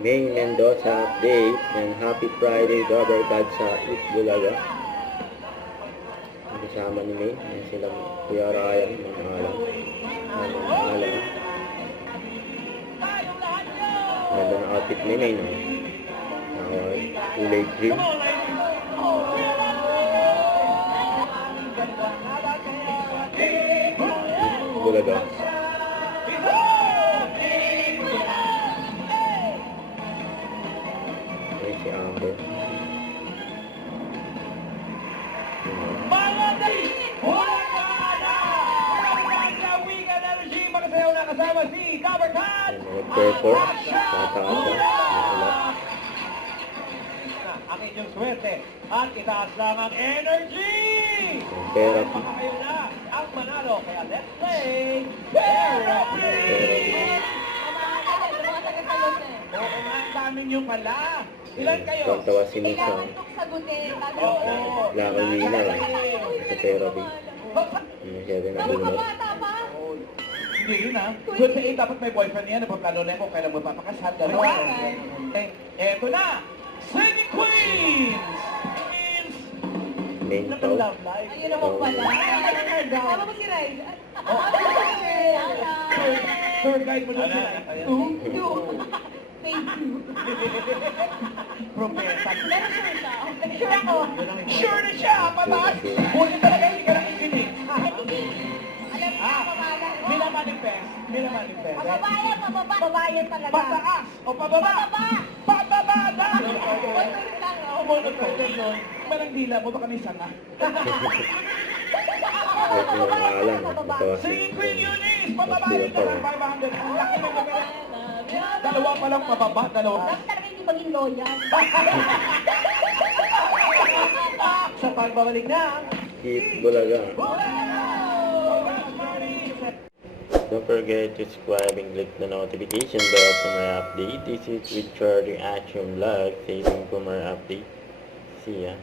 May Mendoza update and happy Friday Rubber God sa Itbulaga. Kasama ni May, yan silang Kuya Ryan, Manalang. Ganda ng outfit ni May, no? Kulay green. Itbulaga. Ay, si Amber. Nag-perform sa taasa. Ang inyong swerte at itaas lang ang energy! Therapy. Baka kayo na ang manalo. Kaya let's play Therapy! Oo nga, ang dami nyo pala. Ilan kayo? Tawa si Musa. Oo. Lakay winner. Sa therapy. Siya rin ang bunot. Hindi yun ah. 28, dapat may boyfriend niya. Napaplano na kung kailan mo papakasal. Eto na! Singing Queens! Main Ano tao. love life? Ayun naman pala. Tama mo si Ray. Tour guide mo doon sila. Thank you. Professor. Pero sure siya. Sure ako. Sure na siya, pataas. Buti talaga hindi ka nakikinig. Alam niya, pamala. Minamanifest. Minamanifest. Pababayan talaga. Pataas o pababa? Pababa lang! Tuloy lang. Umunod ka ganyan. Parang dila mo, baka may sanga. Huwag mo maalam. Tawa si Singing Queen Eunice, pababa rin na lang 500. Ang laki ng kamera. Dalawa pa lang pababa, dalawa. Dapat talaga hindi maging loyal. Sa pagbabalik na. Itbulaga. Don't forget to subscribe and click the notification bell for my update. This is Richard Reaction Vlog, saving for more update. See ya.